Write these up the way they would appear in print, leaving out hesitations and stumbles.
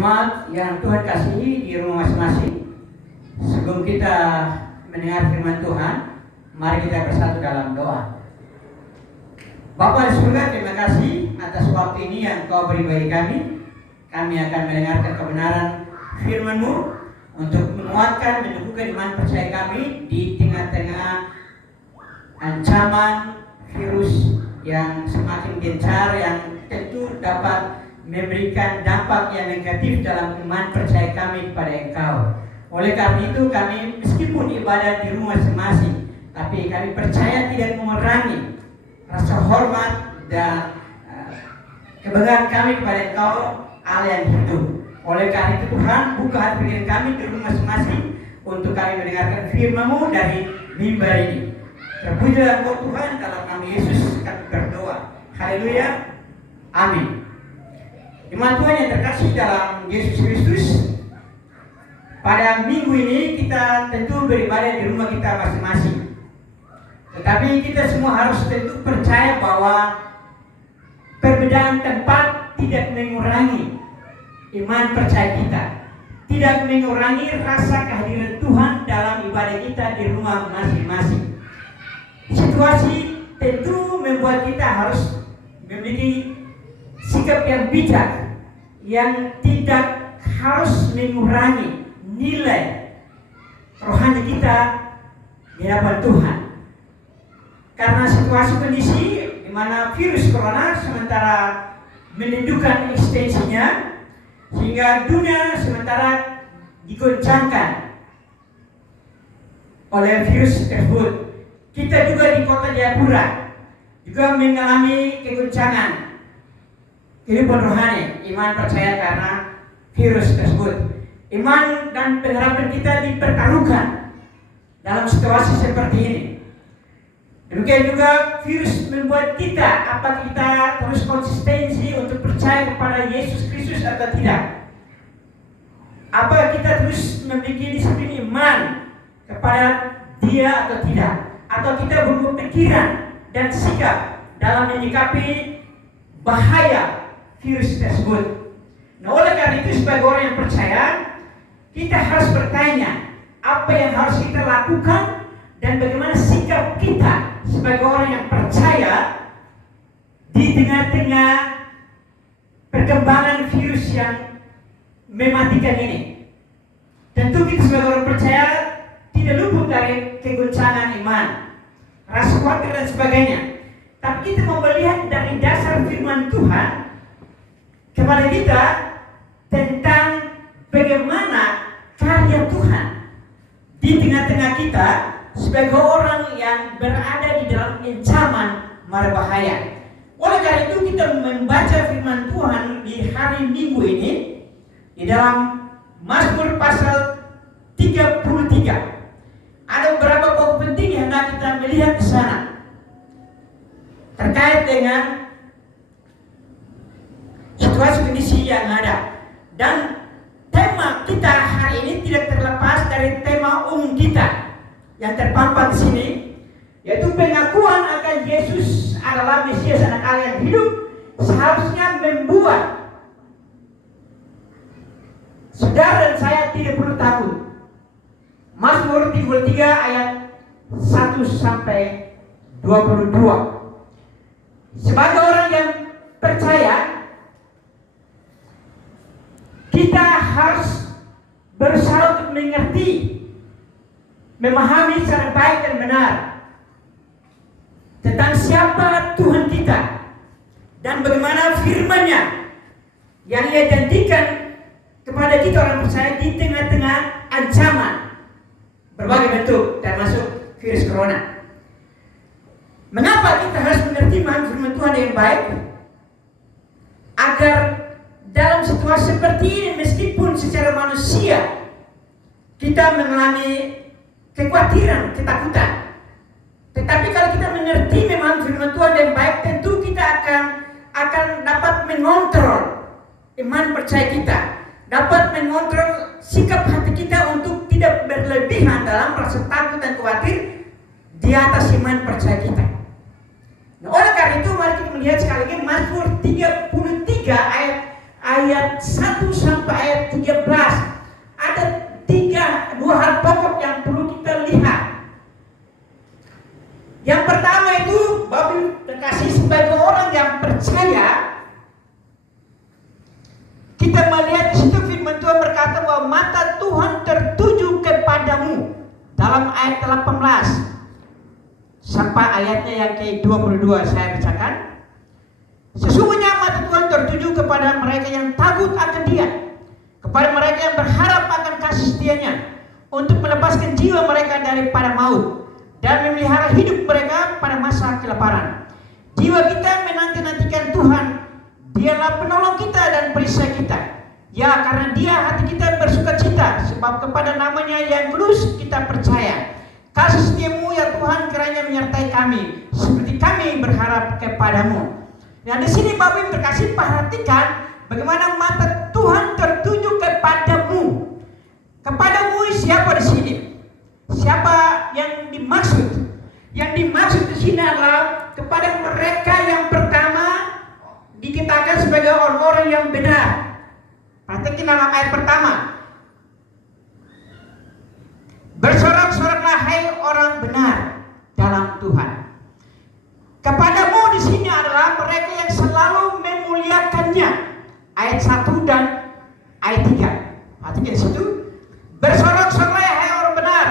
Jemaat yang Tuhan kasihi di rumah masing-masing, sebelum kita mendengar firman Tuhan, mari kita bersatu dalam doa. Bapa di surga, terima kasih atas waktu ini yang Kau beri bagi kami. Kami akan mendengarkan kebenaran firman-Mu untuk menguatkan, mendukungkan iman percaya kami di tengah-tengah ancaman virus yang semakin gencar, yang tentu dapat memberikan dampak yang negatif dalam iman percaya kami kepada Engkau. Oleh karena itu kami meskipun ibadah di rumah masing-masing, tapi kami percaya tidak mengurangi rasa hormat dan kebanggaan kami kepada Engkau, Allah yang hidup. Oleh karena itu Tuhan, buka hati pikiran kami di rumah masing-masing untuk kami mendengarkan firman-Mu dari mimbar ini. Terpujilah Engkau Tuhan, dalam nama Yesus kami berdoa. Haleluya. Amin. Iman Tuhan yang terkasih dalam Yesus Kristus, pada minggu ini kita tentu beribadah di rumah kita masing-masing. Tetapi kita semua harus tentu percaya bahwa perbedaan tempat tidak mengurangi iman percaya kita, tidak mengurangi rasa kehadiran Tuhan dalam ibadah kita di rumah masing-masing. Situasi tentu membuat kita harus memiliki sikap yang bijak, yang tidak harus mengurangi nilai rohani kita di hadapan Tuhan. Karena situasi kondisi di mana virus corona sementara menunjukkan eksistensinya, sehingga dunia sementara digoncangkan oleh virus tersebut. Kita juga di kota Jayapura juga mengalami kegoncangan kehidupan rohani, iman percaya karena virus tersebut. Iman dan pengharapan kita dipertaruhkan dalam situasi seperti ini. Demikian juga virus membuat kita, apa kita terus konsistensi untuk percaya kepada Yesus Kristus atau tidak? Apa kita terus memiliki disiplin iman kepada Dia atau tidak? Atau kita berubah pikiran dan sikap dalam menyikapi bahaya virus tersebut? Nah, oleh karena itu sebagai orang yang percaya, kita harus bertanya apa yang harus kita lakukan dan bagaimana sikap kita sebagai orang yang percaya di tengah-tengah perkembangan virus yang mematikan ini. Tentu kita sebagai orang percaya tidak luput dari kegoncangan iman, rasa khawatir dan sebagainya. Tapi kita mau melihat dari dasar firman Tuhan kepada kita tentang bagaimana karya Tuhan di tengah-tengah kita sebagai orang yang berada di dalam ancaman mara bahaya. Oleh karena itu kita membaca firman Tuhan di hari Minggu ini di dalam Mazmur pasal 33. Ada beberapa pokok penting yang hendak kita melihat di sana terkait dengan situasi kondisi yang ada. Dan tema kita hari ini tidak terlepas dari tema umum kita yang terpampang di sini, yaitu pengakuan akan Yesus adalah Mesias anak Allah yang hidup seharusnya membuat saudara dan saya tidak perlu takut. Mazmur 33 ayat 1 sampai 22. Sebagai orang yang percaya, kita harus berusaha untuk mengerti, memahami secara baik dan benar tentang siapa Tuhan kita dan bagaimana firman-Nya yang Ia janjikan kepada kita orang percaya di tengah-tengah ancaman berbagai bentuk termasuk virus corona. Mengapa kita harus mengerti firman Tuhan dengan baik? Agar dalam situasi seperti ini, meskipun secara manusia kita mengalami kekhawatiran, ketakutan, tetapi kalau kita mengerti memang firman Tuhan dengan baik, tentu kita akan dapat mengontrol iman percaya kita, dapat mengontrol sikap hati kita untuk tidak berlebihan dalam rasa takut dan khawatir di atas iman percaya kita. Nah, oleh karena itu mari kita melihat sekali lagi Mazmur 33 ayat ayat 1 sampai ayat 13 ada dua hal pokok yang perlu kita lihat. Yang pertama itu Bapak kasih sebagai orang yang percaya, kita melihat di situ firman Tuhan berkata bahwa mata Tuhan tertuju kepadamu dalam ayat 18 sampai ayatnya yang ke-22 saya bacakan. Sesungguhnya mata Tuhan tertuju kepada mereka yang takut akan Dia, kepada mereka yang berharap akan kasih setianya, untuk melepaskan jiwa mereka daripada maut dan memelihara hidup mereka pada masa kelaparan. Jiwa kita menanti-nantikan Tuhan, Dialah penolong kita dan perisai kita. Ya, karena Dia hati kita bersukacita, sebab kepada namanya yang kudus kita percaya. Kasih setiamu ya Tuhan kiranya menyertai kami, seperti kami berharap kepadamu. Nah, di sini Bapak berkasih perhatikan bagaimana mata Tuhan tertuju kepadamu. Kepadamu siapa di sini? Siapa yang dimaksud? Yang dimaksud di sini adalah kepada mereka yang pertama dikatakan sebagai orang-orang yang benar. Perhatikan dalam ayat pertama. Bersorak-soraklah hai orang benar dalam Tuhan. Kepadamu di sini adalah mereka yang selalu memuliakannya. Ayat 1 dan ayat 3. Perhatikan di situ. Bersorak-soraklah hai orang benar.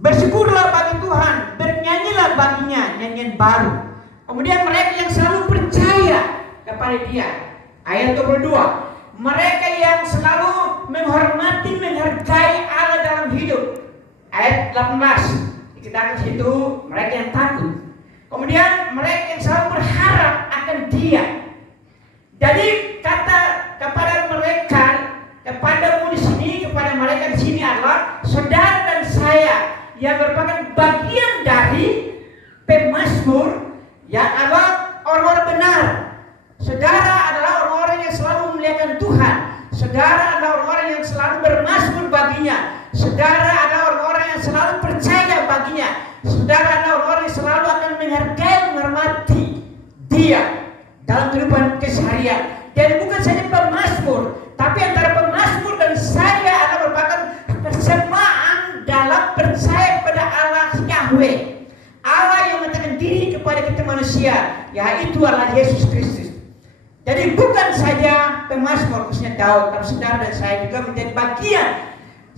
Bersyukurlah bagi Tuhan, bernyanyilah baginya nyanyian baru. Kemudian mereka yang selalu percaya kepada Dia. Ayat 22. Mereka yang selalu menghormati, menghargai Allah dalam hidup. Ayat 18. Dikatakan situ mereka yang takut. Kemudian mereka yang selalu berharap akan Dia. Jadi kata kepada mereka, kepadamu di sini, kepada mereka di sini adalah saudara dan saya yang merupakan bagian dari pemazmur yang adalah orang-orang benar. Saudara adalah orang-orang yang selalu memuliakan Tuhan. Saudara adalah orang-orang yang selalu bermazmur baginya. Saudara adalah orang-orang yang selalu percaya baginya. Saudara adalah orang-orang yang selalu akan menghargai, menghormati Dia dalam kehidupan keseharian. Jadi bukan saja pemazmur, tapi antara pemazmur dan saya adalah merupakan persamaan dalam percaya pada Allah Yahweh, Allah yang menyatakan diri kepada kita manusia, yaitu Allah Yesus Kristus. Jadi bukan saja pemazmur khususnya Daud, tapi saudara dan saya juga menjadi bagian,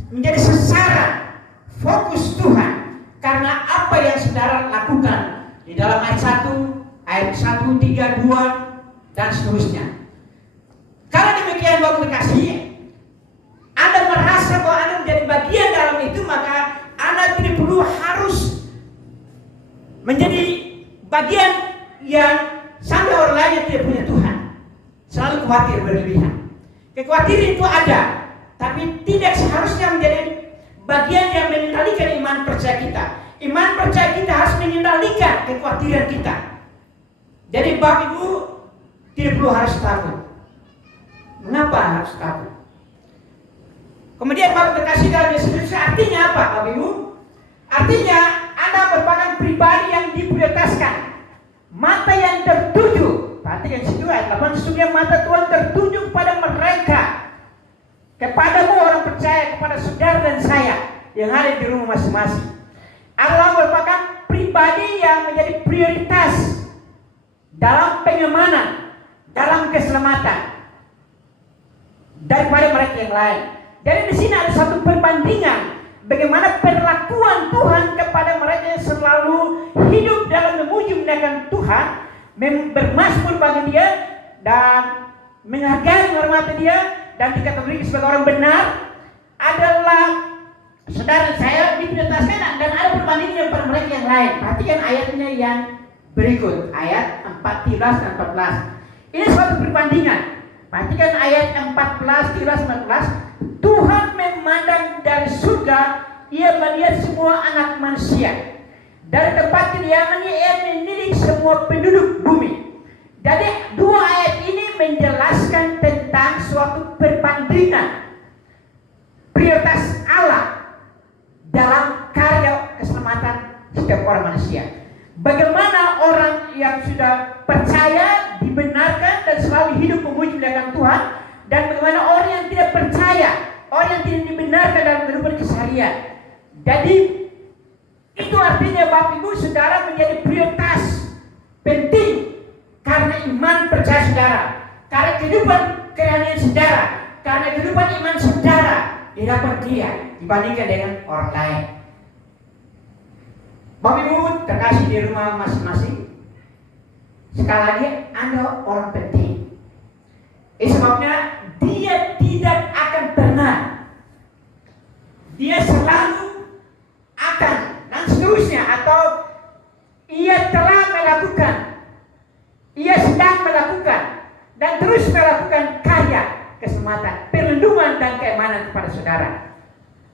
menjadi sasaran fokus Tuhan karena apa yang saudara lakukan di dalam ayat 1, ayat 1, 3, 2 dan seterusnya. Kalau demikian Bapak kasih, Anda merasa bahwa Anda menjadi bagian dalam itu, maka Anda tidak perlu harus menjadi bagian yang sampai orang lain yang tidak punya Tuhan selalu khawatir berlebihan. Kekhawatiran itu ada, tapi tidak seharusnya menjadi bagian yang mengendalikan iman percaya kita. Iman percaya kita harus mengendalikan kekhawatiran kita. Jadi Bapak Ibu tidak perlu harus takut. Mengapa harus takut? Kemudian Bapak terkasih dalam Yesus, artinya apa Bapak Ibu? Artinya Anda merupakan pribadi yang diprioritaskan. Mata yang tertuju. Perhatikan situ ayat 8. Sesungguhnya mata Tuhan tertuju kepada mereka, kepadamu orang percaya, kepada saudara dan saya yang ada di rumah masing-masing. Allah merupakan pribadi yang menjadi prioritas dalam pengamanan, dalam keselamatan daripada mereka yang lain. Jadi di sini ada satu perbandingan bagaimana perlakuan Tuhan kepada mereka yang selalu hidup dalam memuji memuliakan Tuhan, bermazmur bagi Dia dan menghargai, menghormati Dia dan dikategorikan sebagai orang benar adalah saudara saya diprioritaskan dan ada perbandingan pada mereka yang lain. Perhatikan ayatnya yang berikut, ayat 14 dan 14. Ini suatu perbandingan. Perhatikan ayat 14, 13, 14. Tuhan memandang dari surga, Ia melihat semua anak manusia. Dari tempat kediamannya Ia menilik semua penduduk bumi. Jadi dua ayat ini menjelaskan tentang suatu perbandingan prioritas Allah dalam karya keselamatan setiap orang manusia. Bagaimana orang yang sudah percaya, dibenarkan dan selalu hidup memuji dimuliakan Tuhan, dan bagaimana orang yang tidak percaya, orang yang tidak dibenarkan dalam kehidupan keseharian. Jadi itu artinya Bapak Ibu Saudara menjadi prioritas penting karena iman percaya saudara, karena kehidupan kerohanian saudara, karena kehidupan iman saudara di hadapan Dia dibandingkan dengan orang lain. Bapak Ibu terkasih di rumah masing-masing, sekali lagi Anda orang penting. Sebabnya Dia tidak akan pernah, Dia selalu akan dan seterusnya, atau Ia telah melakukan, Ia sedang melakukan dan terus melakukan karya keselamatan, perlindungan dan keamanan kepada saudara.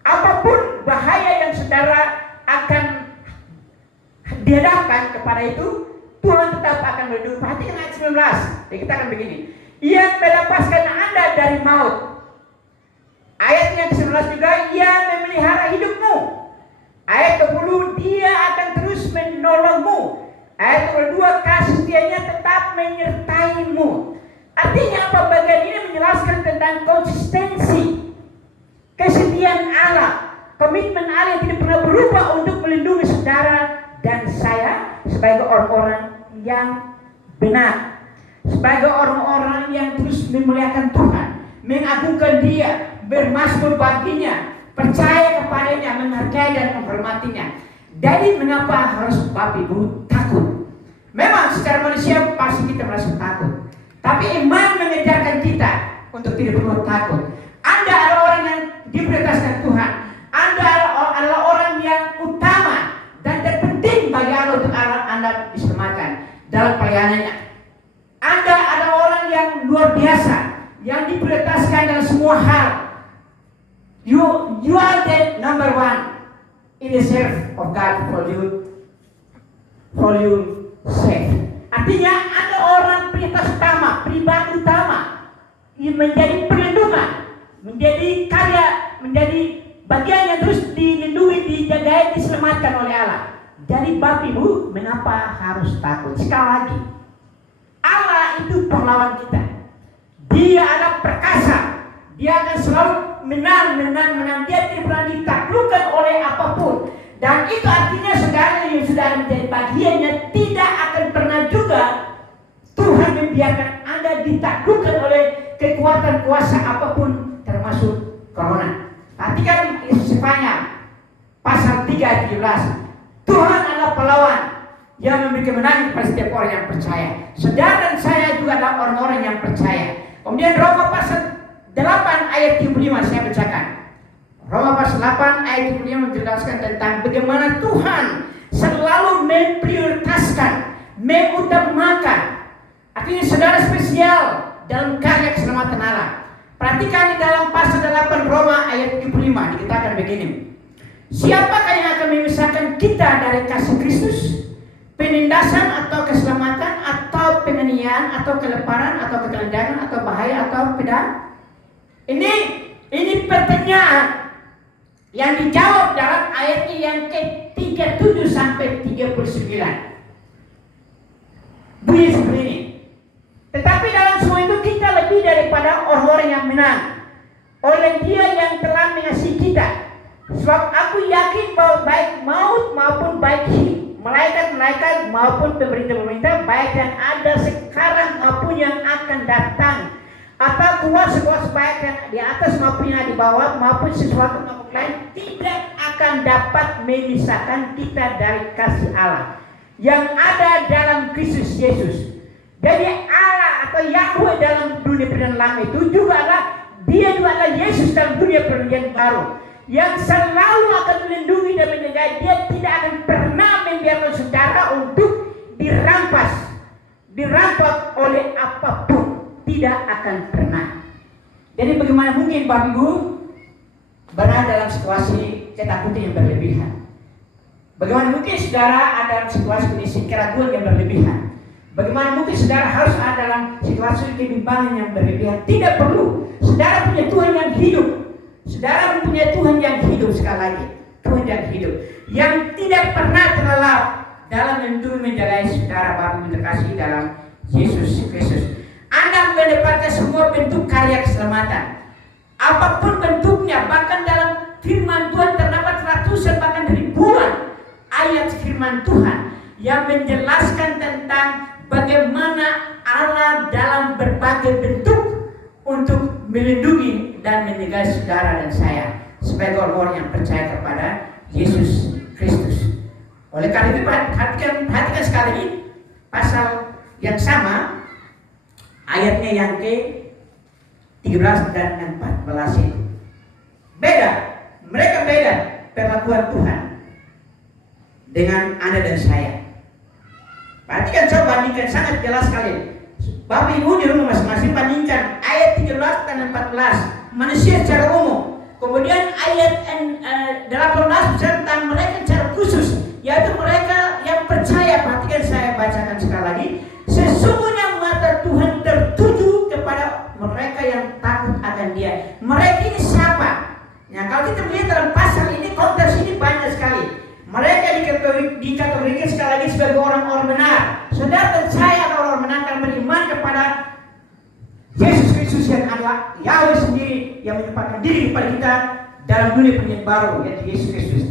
Apapun bahaya yang saudara akan dihadapkan kepada itu, Tuhan tetap akan melindungi. Perhatikan ayat 19. Jadi kita akan begini. Ia melepaskan Anda dari maut. Ayat yang ke-19 juga, Ia memelihara hidupmu. Ayat 20, Dia akan terus menolongmu. Ayat 22, kasih setianya tetap menyertaimu. Artinya apa? Bagian ini menjelaskan tentang konsistensi kesetiaan Allah, komitmen Allah yang tidak pernah berubah untuk melindungi saudara dan saya sebagai orang-orang yang benar, sebagai orang-orang yang terus memuliakan Tuhan, mengagungkan Dia, bermasmur baginya, percaya kepadanya, menghargai dan menghormatinya. Jadi mengapa harus Bapak Ibu takut? Memang secara manusia pasti kita merasa takut, tapi iman mengejarkan kita untuk tidak perlu takut. Anda adalah orang yang diprioritaskan Tuhan. Anda adalah orang yang utama dan terpenting bagi Allah untuk Anda diselamatkan dalam pelayanannya. Anda adalah orang yang luar biasa, yang diprioritaskan dalam semua hal. You are the number one in the service of God for you save. Artinya ada orang prioritas utama, pribadi utama, yang menjadi perlindungan, menjadi karya, menjadi bagian yang terus dilindungi, dijaga, diselamatkan oleh Allah. Jadi Bapak Ibu, mengapa harus takut? Sekali lagi, Allah itu pahlawan kita. Dia adalah perkasa. Dia akan selalu menang. Dia tidak pernah ditaklukkan oleh apapun. Dan itu artinya saudara yang sudah menjadi bagiannya tidak akan pernah juga Tuhan membiarkan Anda ditaklukkan oleh kekuatan kuasa apapun, termasuk corona. Perhatikan Yesaya pasal 3 ayat 17. Tuhan adalah pahlawan yang memberi kemenangan kepada setiap orang yang percaya. Saudara dan saya juga adalah orang-orang yang percaya. Kemudian Roma pasal 8 ayat 75 saya bacakan. Roma pasal 8 ayat 75 menjelaskan tentang bagaimana Tuhan selalu memprioritaskan, mengutamakan. Artinya saudara spesial dalam karya keselamatan Allah. Perhatikan di dalam pasal 8 Roma ayat 75 dikatakan begini. Siapakah yang akan memisahkan kita dari kasih Kristus? Penindasan atau keselamatan atau penganiayaan atau kelaparan atau ketelanjangan atau bahaya atau pedang? Ini pertanyaan yang dijawab dalam ayatnya yang ke-37 sampai 39. Bunyi seperti ini. Tetapi dalam semua itu kita lebih daripada orang-orang yang menang oleh Dia yang telah mengasihi kita. Sebab aku yakin bahwa baik maut maupun baik hidup, malaikat-malaikat maupun pemerintah-pemerintah, baik yang ada sekarang maupun yang akan datang, atau kuasa-kuasa baik yang di atas maupun yang di bawah, maupun sesuatu maupun lain, tidak akan dapat memisahkan kita dari kasih Allah yang ada dalam Kristus Yesus. Jadi Allah atau Yahweh dalam dunia perjanjian lama itu juga adalah Dia juga adalah Yesus dalam dunia perjanjian baru, yang selalu akan melindungi dan menjaga. Dia tidak akan pernah membiarkan saudara untuk dirampok oleh apapun. Tidak akan pernah. Jadi bagaimana mungkin Bapak Ibu berada dalam situasi ketakutan yang berlebihan? Bagaimana mungkin saudara ada dalam situasi kondisi keraguan yang berlebihan? Bagaimana mungkin saudara harus ada dalam situasi kebimbangan yang berlebihan? Tidak perlu. Saudara punya Tuhan yang hidup. Saudara mempunyai Tuhan yang hidup, sekali lagi. Tuhan yang hidup, yang tidak pernah terlelap dalam menjaga saudara Bapak Ibu terkasih dalam Yesus Kristus. Anda mendapatkan semua bentuk karya keselamatan. Apapun bentuknya, bahkan dalam firman Tuhan terdapat ratusan bahkan ribuan ayat firman Tuhan yang menjelaskan tentang bagaimana Allah dalam berbagai bentuk untuk melindungi dan menjaga saudara dan saya sebagai orang yang percaya kepada Yesus Kristus. Oleh karena itu perhatikan sekali ini pasal yang sama, ayatnya yang ke-13 dan 14 itu. Mereka beda perlakuan Tuhan dengan Anda dan saya. Perhatikan, saya bandingkan sangat jelas sekali. Bapak Ibu di rumah masing-masing bandingkan ayat 13 dan 14 manusia secara umum. Kemudian ayat 18 tentang mereka secara khusus, yaitu mereka yang percaya. Perhatikan, saya bacakan sekali lagi. Sesungguhnya mata Tuhan tertuju kepada mereka yang takut akan Dia. Mereka ini siapa? Nah, kalau kita melihat dalam pasal ini, konteks ini banyak sekali. Mereka dikategorikan sekali lagi sebagai orang-orang benar. Saudara dan saya adalah orang benar karena beriman kepada Yesus Kristus yang adalah Yahweh sendiri yang menyempatkan diri kepada kita dalam dunia penyedia baru, yaitu Yesus Kristus.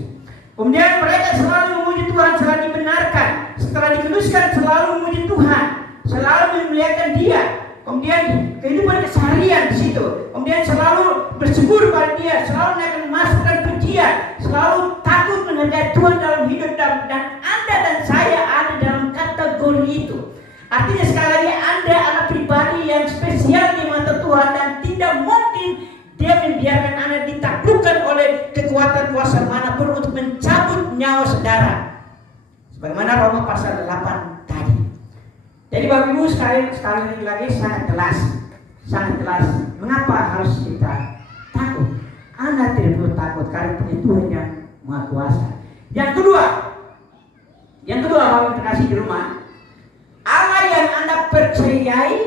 Kemudian mereka selalu memuji Tuhan, selalu dibenarkan, setelah dikuduskan selalu memuji Tuhan, selalu memuliakan Dia. Kemudian kehidupan keseharian di situ. Kemudian selalu bersyukur pada Dia, selalu menaikkan masukan pujian, selalu takut menghargai Tuhan dalam hidup, dan Anda dan saya ada dalam kategori itu. Artinya sekali lagi, Anda adalah pribadi yang spesial di mata Tuhan dan tidak mungkin Dia membiarkan Anda ditaklukkan oleh kekuatan kuasa manapun untuk mencabut nyawa saudara. Sebagaimana Roma pasal 8 tadi. Jadi Bapak Ibu sekali lagi sangat jelas mengapa harus kita takut. Anda tidak perlu takut karena punya Tuhan yang Maha Kuasa. Yang kedua Bapak Ibu terkasih di rumah, Allah yang Anda percayai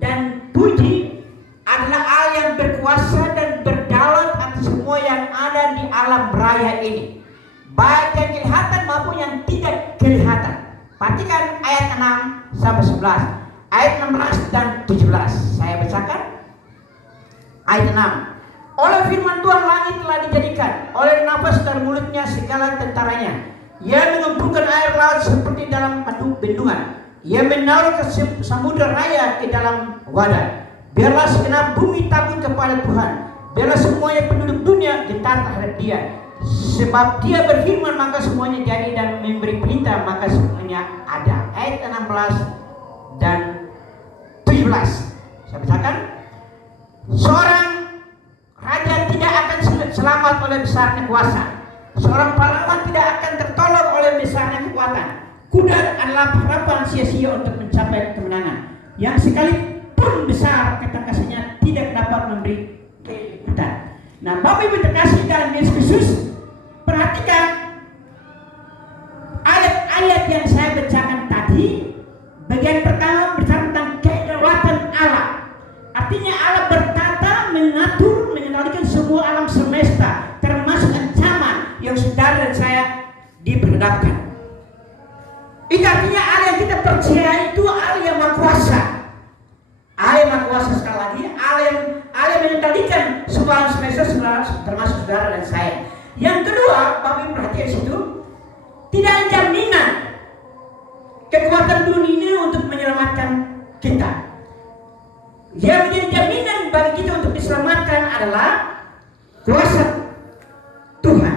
dan puji adalah Allah yang berkuasa dan berdaulat atas semua yang ada di alam raya ini, baik yang kelihatan maupun yang tidak kelihatan. Perhatikan ayat 6 sampai 11, ayat 16 dan 17. Saya bacakan ayat 6. Oleh firman Tuhan langit telah dijadikan, oleh nafas dari mulutnya segala tentaranya. Ia mengumpulkan air laut seperti dalam bendungan. Ia menaruh ke samudera raya ke dalam wadah. Biarlah segenap bumi takut kepada Tuhan. Biarlah semuanya penduduk dunia gentar terhadap Dia. Sebab Dia berfirman maka semuanya jadi, dan memberi perintah maka semuanya ada. Ayat 16 dan 17. Saya bacakan. Seorang raja tidak akan selamat oleh besarnya kuasa. Seorang pahlawan tidak akan tertolong oleh besarnya kekuatan. Kuda adalah harapan sia-sia untuk mencapai kemenangan, yang sekalipun besar ketangkasannya tidak dapat memberi kehidupan. Nah, Bapak Ibu terkasih dalam Yesus Kristus, perhatikan ayat-ayat yang saya bacakan tadi. Bagian pertama berbicara tentang kedaulatan Allah. Artinya Allah bertata, mengatur, mengendalikan semua alam semesta, termasuk ancaman yang saudara dan saya diperhadapkan. Itu artinya Allah yang kita percaya itu Allah yang Maha Kuasa. Allah yang Maha Kuasa, sekali lagi, Allah yang mengendalikan semua alam semesta, termasuk saudara dan saya. Yang kedua, Bapak Ibu perhatikan situ, tidak ada jaminan kekuatan dunia ini untuk menyelamatkan kita. Yang menjadi jaminan bagi kita untuk diselamatkan adalah kuasa Tuhan,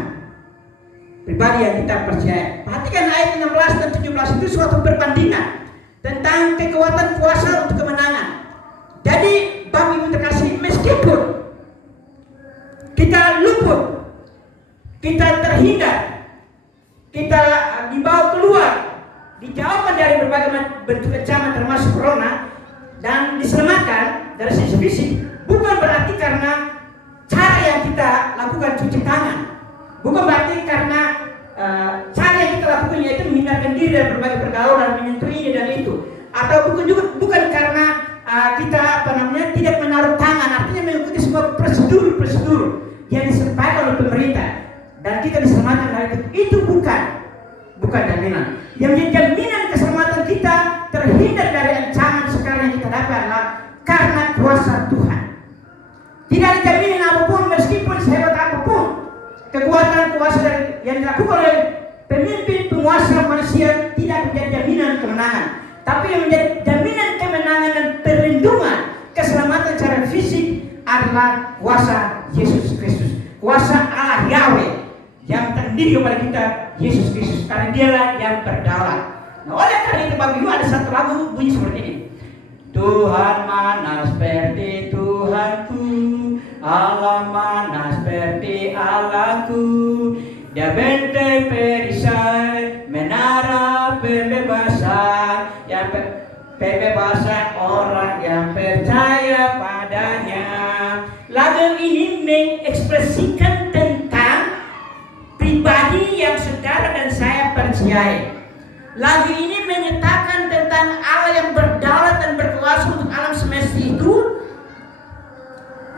pribadi yang kita percaya. Perhatikan ayat 16 dan 17 itu suatu perbandingan tentang kekuatan kuasa untuk kemenangan. Jadi Bapak Ibu terkasih, meskipun kita luput, kita terhindar, kita dibawa keluar, dijauhkan dari berbagai bentuk ancaman termasuk corona, dan diselamatkan dari sisi fisik, bukan berarti karena cara yang kita lakukan cuci tangan, bukan berarti karena cara yang kita lakukan yaitu menghindarkan diri dari berbagai pergaulan, menyentuh ini dan itu, atau bukan karena kita tidak menaruh tangan, artinya mengikuti semua prosedur yang disampaikan oleh pemerintah dan kita diselamatkan dari itu bukan jaminan. Yang menjadi jaminan keselamatan kita terhindar dari ancaman sekarang yang kita dapat adalah karena kuasa kuasa Tuhan. Tidak ada jaminan apapun, meskipun sehebat apapun kekuatan kuasa yang dilakukan oleh pemimpin penguasa manusia tidak menjadi jaminan kemenangan. Tapi yang menjadi jaminan kemenangan dan perlindungan keselamatan secara fisik adalah kuasa Yesus Kristus, kuasa Allah Yahweh yang terdiri kepada kita, Yesus Kristus, karena Dialah yang berdaulat. Nah, oleh karena itu Bapak Ibu, ada satu lagu bunyi seperti ini. Tuhan mana seperti Tuhanku, Allah mana seperti Allahku. Dia benteng perisai, menara pembebasan, yang pembebasan orang yang percaya padanya. Lagu ini mengekspresikan tentang pribadi yang saudara dan saya percayai. Lagu ini menyatakan tentang Allah yang berdaulat dan berkuasa untuk alam semesta itu,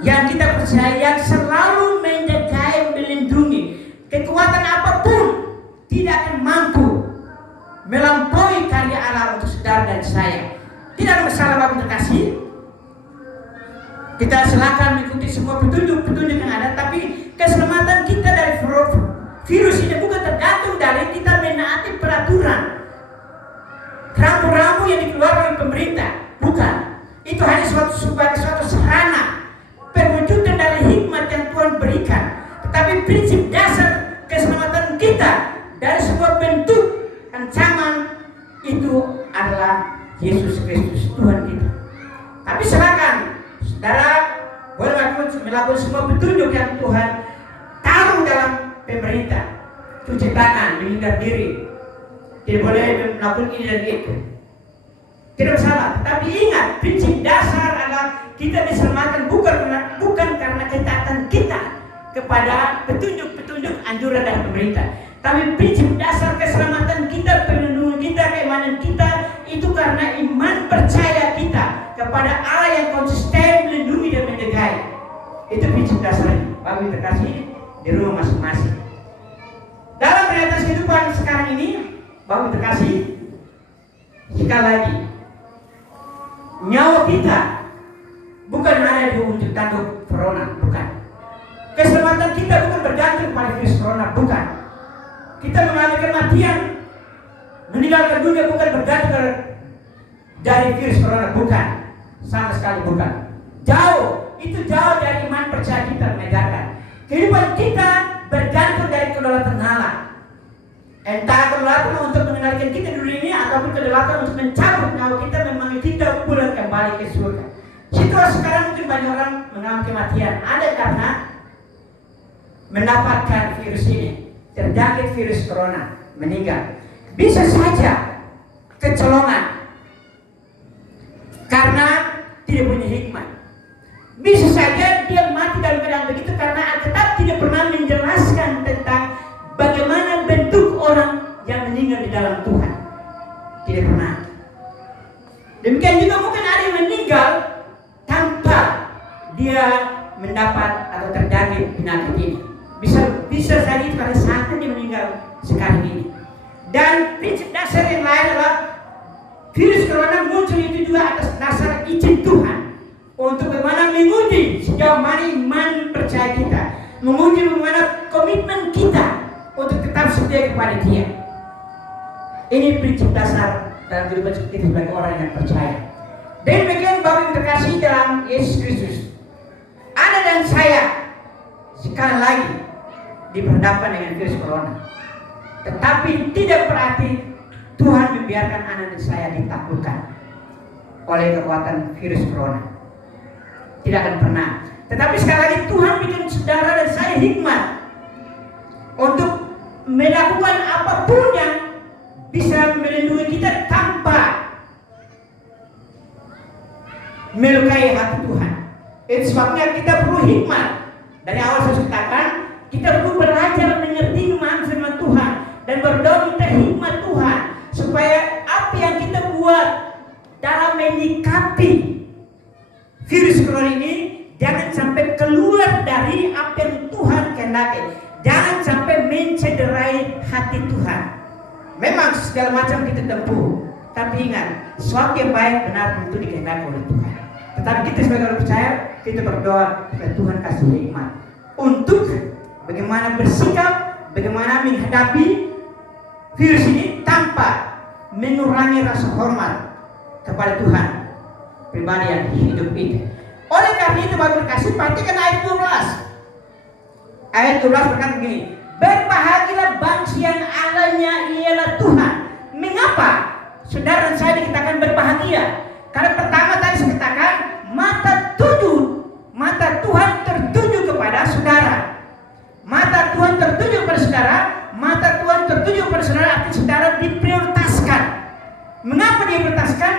yang kita percaya, yang selalu menjaga, melindungi. Kekuatan apapun tidak akan mampu melampaui karya Allah untuk saudara dan saya. Tidak ada masalah Bapak terkasih. Kita silakan mengikuti semua petunjuk-petunjuk yang ada, tapi keselamatan kita dari virus ini bukan tergantung dari kita menaati peraturan, rambu-rambu yang dikeluarkan oleh pemerintah. Bukan. Itu hanya sebagai suatu sarana perwujudan dari hikmat yang Tuhan berikan. Tetapi prinsip dasar keselamatan kita dari sebuah bentuk ancaman itu adalah Yesus Kristus, Tuhan kita. Tapi silakan saudara boleh melakukan semua petunjuk yang Tuhan taruh dalam pemerintah. Cuci tangan, menghindar diri, tidak boleh melakukan ini dan itu, tidak masalah. Tapi ingat, prinsip dasar adalah kita diselamatkan bukan karena ketaatan kita kepada petunjuk-petunjuk anjuran dari pemerintah, tapi prinsip dasar keselamatan kita, perlindungan kita, keimanan kita itu karena iman percaya kita kepada Allah yang konsisten melindungi dan menjagai. Itu prinsip dasarnya. Bapak terkasih di rumah masing-masing. Dalam realitas kehidupan sekarang ini, Bapak terkasih, sekali lagi, nyawa kita bukan hanya diunjuk tanduk corona, bukan. Keselamatan kita bukan bergantung pada virus corona, bukan. Kita mengalami kematian, meninggalkan dunia bukan bergantung dari virus corona, bukan. Sama sekali bukan. Jauh, itu jauh dari iman percaya kita mengajarkan. Kehidupan kita bergantung dari kedaulatan Allah. Entah kedaulatan untuk mengendalikan kita di dunia ini, ataupun kedaulatan untuk mencabut nyawa kita, memanggil kita pulang kembali ke surga. Situasi sekarang mungkin banyak orang mengalami kematian, ada karena mendapatkan virus ini, terjangkit virus corona, meninggal. Bisa saja kecolongan karena tidak punya hikmat. Bisa saja dia mati dalam keadaan begitu karena Alkitab tidak pernah menjelaskan tentang bagaimana bentuk orang yang meninggal di dalam Tuhan. Tidak pernah. Demikian juga mungkin ada yang meninggal tanpa dia mendapat atau terjangkit penyakit ini. Bisa saja pada saat dia meninggal sekarang ini. Dan prinsip dasar yang lain adalah virus corona muncul itu juga atas dasar izin Tuhan untuk bagaimana menguji sejauh mana iman percaya kita, menguji bagaimana komitmen kita untuk tetap setia kepada Dia. Ini prinsip dasar dalam kehidupan kita sebagai orang yang percaya. Dan demikian Bapak yang terkasih dalam Yesus Kristus, Anda dan saya sekali lagi diperhadapkan dengan virus corona. Tetapi tidak berarti Tuhan membiarkan Anda dan saya ditaklukkan oleh kekuatan virus corona. Tidak akan pernah. Tetapi sekali lagi Tuhan bikin saudara dan saya hikmat untuk melakukan apapun yang bisa melindungi kita tanpa melukai hati Tuhan. Itu sebabnya kita perlu hikmat. Dari awal saya katakan, kita perlu belajar mengerti memahami firman Tuhan dan berdoa minta hikmat Tuhan supaya apa yang kita buat dalam menyikapi virus corona ini jangan sampai keluar dari apa yang Tuhan kehendaki. Jangan sampai mencederai hati Tuhan. Memang segala macam kita tempuh, tapi ingat, sesuatu yang baik benar tentu dikehendaki oleh Tuhan. Tetapi kita sebagai orang percaya, kita berdoa supaya Tuhan kasih hikmat untuk bagaimana bersikap, bagaimana menghadapi virus ini tanpa mengurangi rasa hormat kepada Tuhan pribadi yang hidup itu. Oleh karena itu Bapak kasih, perhatikan ayat 12. Ayat 12 berkata begini, berbahagialah bangsa yang Allahnya ialah Tuhan. Mengapa saudara dan saya dikatakan berbahagia? Karena pertama tadi saya katakan mata Tuhan tertuju kepada saudara. Mata Tuhan tertuju kepada saudara. Mata Tuhan tertuju kepada saudara, artinya saudara diprioritaskan. Mengapa diprioritaskan?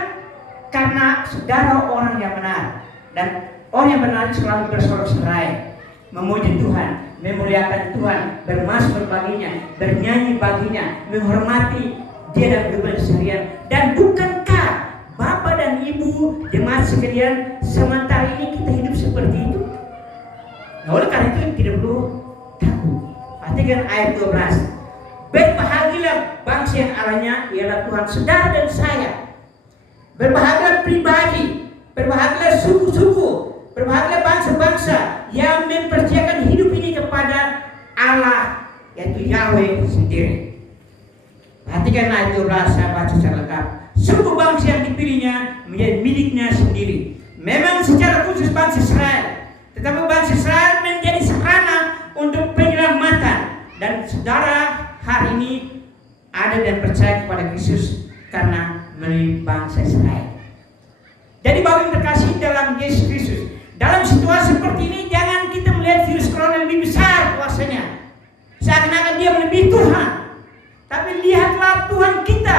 Karena saudara orang yang benar, dan orang yang benar selalu bersorak-sorai, memuji Tuhan, memuliakan Tuhan, bermasmur baginya, bernyanyi baginya, menghormati Dia dan kehidupan seharian. Dan bukankah Bapak dan Ibu jemaat sekalian, sementara ini kita hidup seperti itu? Nah, oleh karena itu tidak perlu takut. Perhatikan ayat 12. Berbahagialah bangsa yang Allahnya ialah Tuhan. Saudara dan saya, berbahagialah pribadi, berbahagialah suku-suku, berbahagialah bangsa-bangsa yang mempercayakan hidup ini kepada Allah, yaitu Yahweh sendiri. Perhatikan ayat 12, saya baca secara lengkap. Suku bangsa yang dipilihnya menjadi miliknya sendiri. Memang secara khusus bangsa Israel, tetapi bangsa Israel menjadi sarana untuk penyelamatan. Dan saudara hari ini ada dan percaya kepada Yesus karena melalui bangsa Israel. Jadi Bapak yang terkasih dalam Yesus Kristus, dalam situasi seperti ini jangan kita melihat virus corona lebih besar kuasanya, seakan-akan dia melebihi Tuhan. Tapi lihatlah Tuhan kita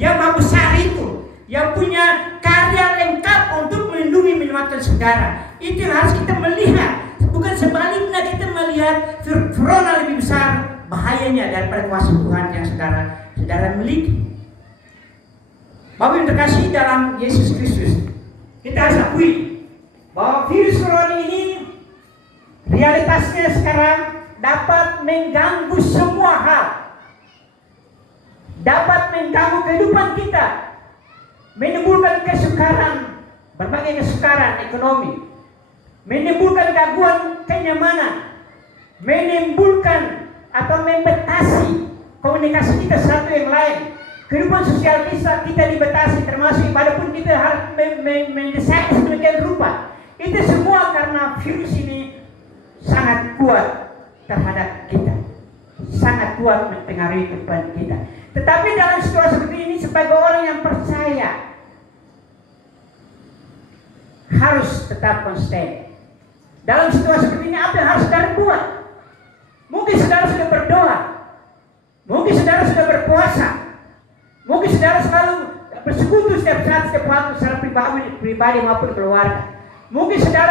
yang maha besar itu, yang punya karya lengkap untuk melindungi, menyelamatkan saudara. Itu yang harus kita melihat. Bukan sebaliknya kita melihat corona lebih besar bahayanya daripada kuasa Tuhan yang saudara miliki. Bapak yang terkasih dalam Yesus Kristus, kita harus akui bahwa virus corona ini realitasnya sekarang dapat mengganggu semua hal, dapat mengganggu kehidupan kita, menimbulkan kesukaran, berbagai kesukaran ekonomi, menimbulkan gangguan kenyamanan, menimbulkan atau membatasi komunikasi kita satu yang lain. Kehidupan sosial kita dibatasi, termasuk ibadah pun kita harus mendesain sedemikian rupa. Itu semua karena virus ini sangat kuat terhadap kita, sangat kuat mempengaruhi kehidupan kita. Tetapi dalam situasi seperti ini, sebagai orang yang percaya harus tetap konsisten. Dalam situasi seperti ini, apa yang harus saudara buat? Mungkin saudara sudah berdoa, mungkin saudara sudah berpuasa, mungkin saudara selalu bersekutu setiap saat, setiap waktu secara pribadi maupun keluarga. Mungkin saudara